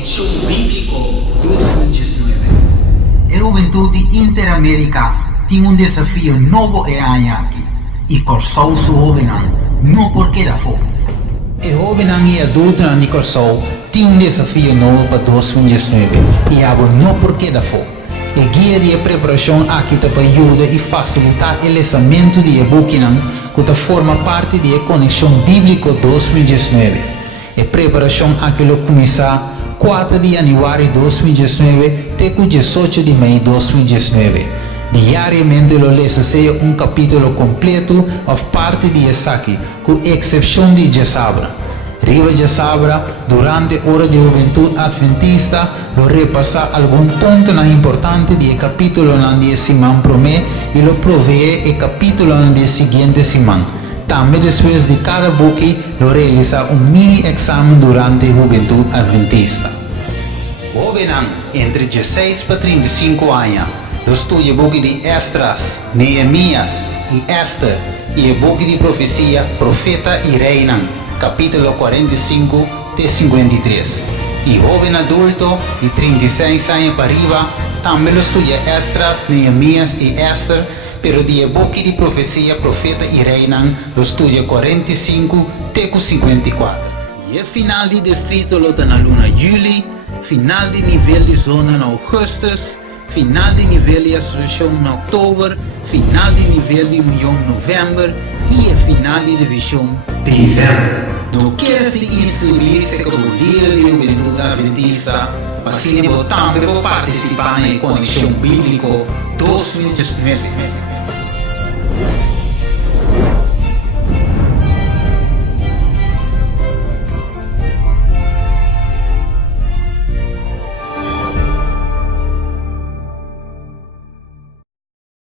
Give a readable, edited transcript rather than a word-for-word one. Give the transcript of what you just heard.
Conexión Bíblico 2019. A Juventude Interamérica tem desafio novo e aqui e Corsou su jovenan, não porque da fome. A jovenan e adulto na Corsou tem desafio novo para 2019 e abo não porque da fome. A guia de preparação aqui para ajuda e facilitar o lançamento de e-booking que forma parte da Conexão Bíblico 2019. A preparação aqui começa 4 de januário de 2019 até 18 de maio de 2019. Diariamente lo lê capítulo completo of parte de Esaki, com exceção de Jesabra. Riva Jesabra, durante a hora de juventude adventista, lo repassa algum ponto importante de capítulo de semana promê e lo provee o capítulo de seguinte semana. Também depois de cada book, lo realiza mini exame durante a juventude adventista. Jovenan entre 16 para 35 anos, lo estudia book de Esdras, Neemias e Esther e o book de profecia Profeta e Reina, capítulo 45 até 53. E jovem adulto de 36 anos para arriba também lo estudia Esdras, Neemias e Esther, pero de book de profecia Profeta e Reina lo estudia 45 até 54. E o final de distrito lo está na luna Juli, final de nível de zona na Augustus, final de nível de associação na Outubro, final de nível de união Novembro e final de divisão Dezembro. Não quer se inscrever-se como líder de juventude adventista, mas sim também participar na Conexão Bíblico 2019.